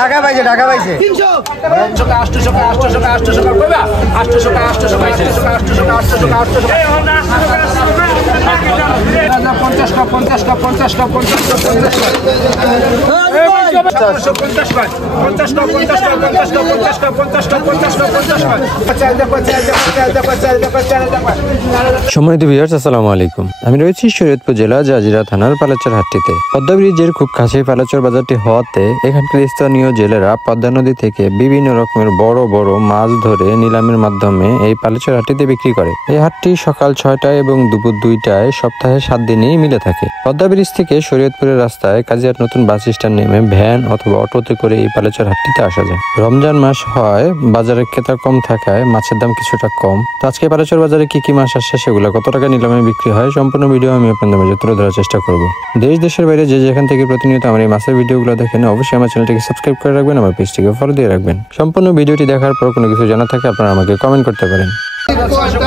ঢাকা পাইছে 50 সম্মানিত ভিউয়ার্স, আসসালামু আলাইকুম। আমি রয়েছি শরীয়তপুর জেলা জাজিরা থানার পালাচর হাটটিতে। পদ্মা ব্রিজের খুব কাছেই পালাচর বাজারটি হওয়াতে এখানকার স্থানীয় জেলেরা পদ্মা নদী থেকে বিভিন্ন রকমের বড় বড় মাছ ধরে নিলামের মাধ্যমে এই পালাচর হাটটিতে বিক্রি করে। এই হাটটি সকাল 6টায় এবং দুপুর 2টায় সপ্তাহে 7 দিনেই মিলে থাকে। পদ্মা ব্রিজ থেকে শরীয়তপুরের রাস্তায় কাজিয়ার নতুন বাস স্ট্যান্ড নেমে ভ্যান অথবা অটোতে করে এই পালাচর হাটটিতে আসা যায়। রমজান মাস হয়, বাজারে ক্রেতা কম থাকায় মাছের দাম কিছুটা কম। তো আজকে পালাচর বাজারে কি কি মাছ আসছে, সেগুলো কত টাকা নিলামে বিক্রি হয়, সম্পূর্ণ ভিডিও আমি আপনাদের মাঝে তুলে ধরার চেষ্টা করব। দেশের বাইরে যে যেখান থেকে প্রতিনিয়ত আমার এই মাছের ভিডিওগুলো দেখেন, অবশ্যই আমার চ্যানেলটিকে সাবস্ক্রাইব করে রাখবেন, আমার পেজটিকে ফলো দিয়ে রাখবেন। সম্পূর্ণ ভিডিওটি দেখার পর কোনো কিছু জানা থাকে আপনারা আমাকে কমেন্ট করতে পারেন। 1500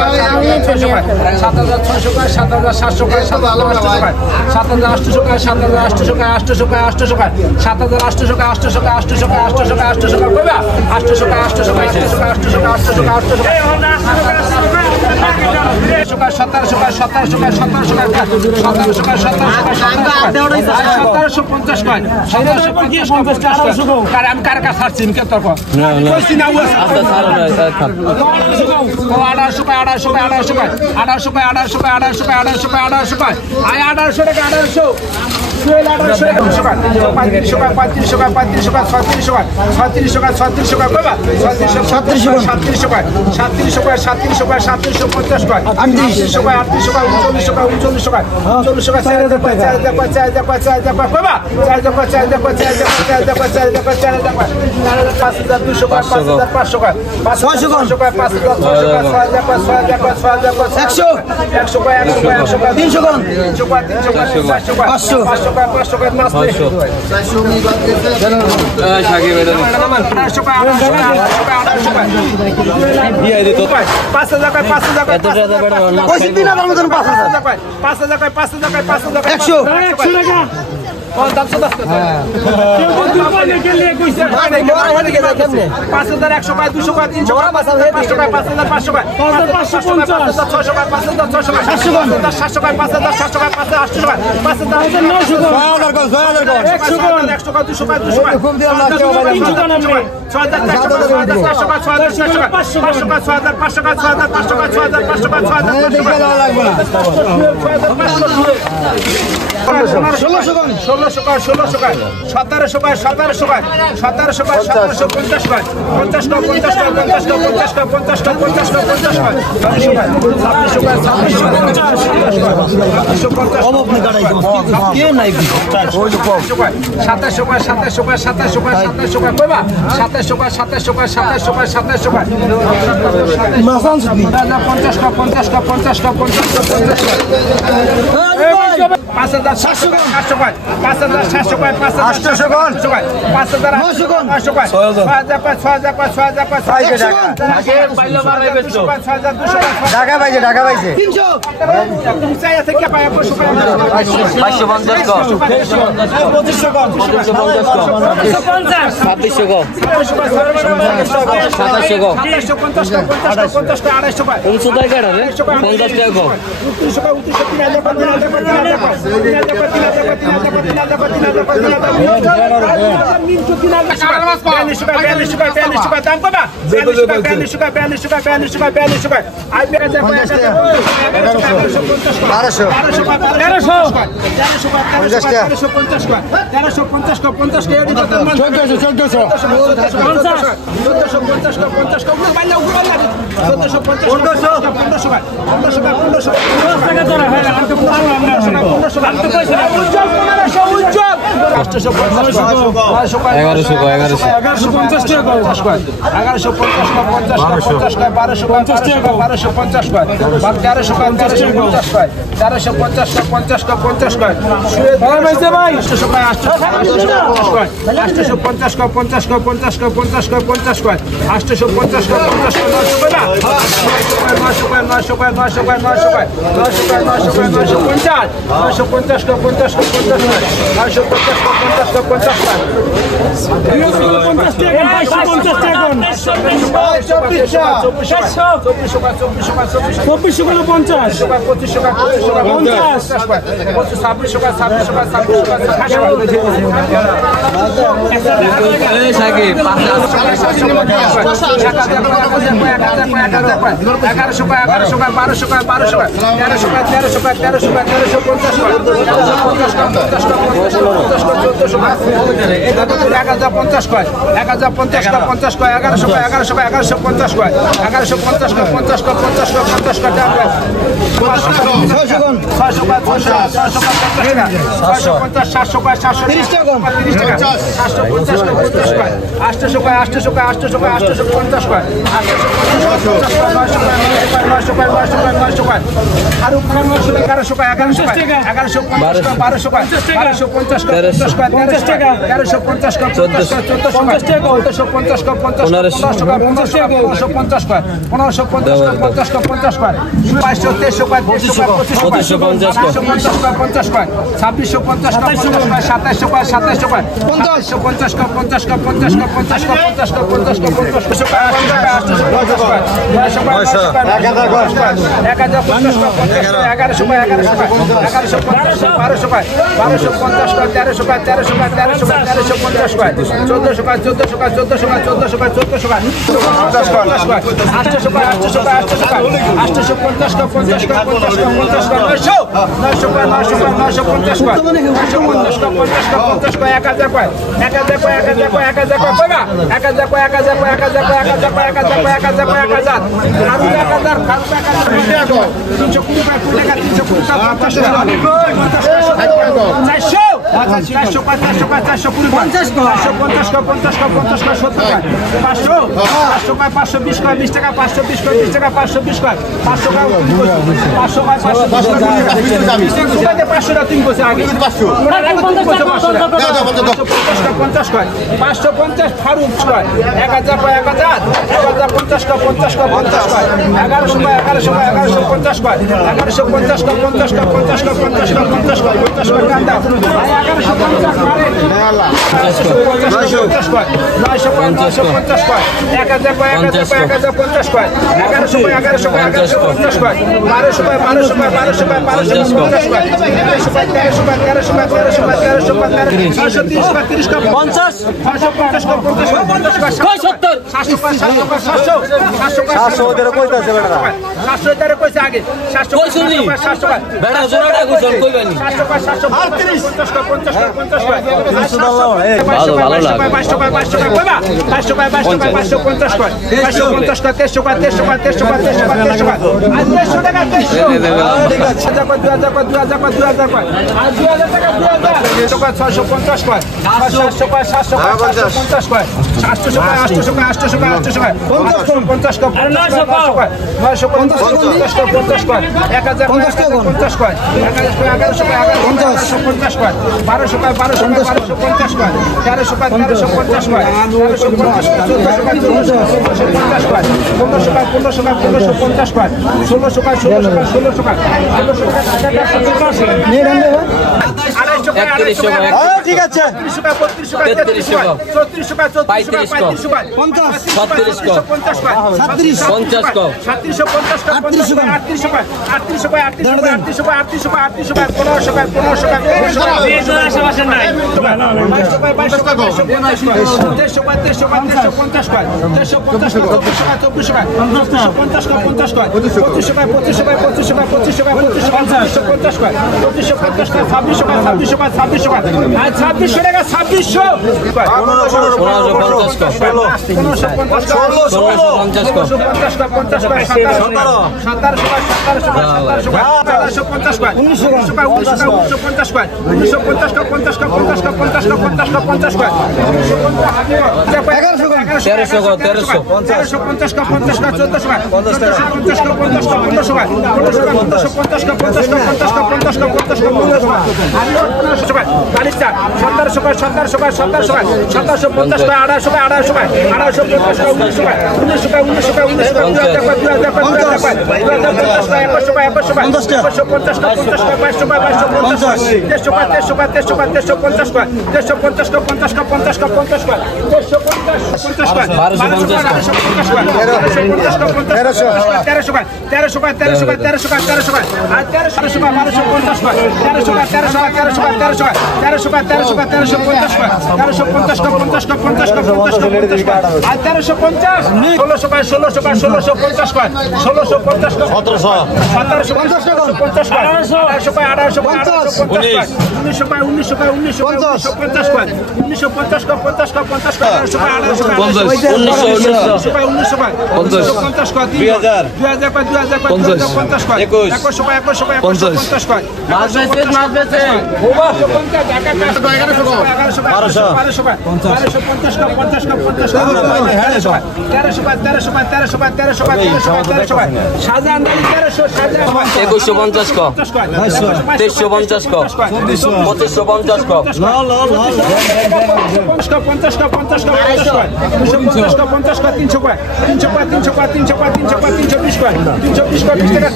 Podium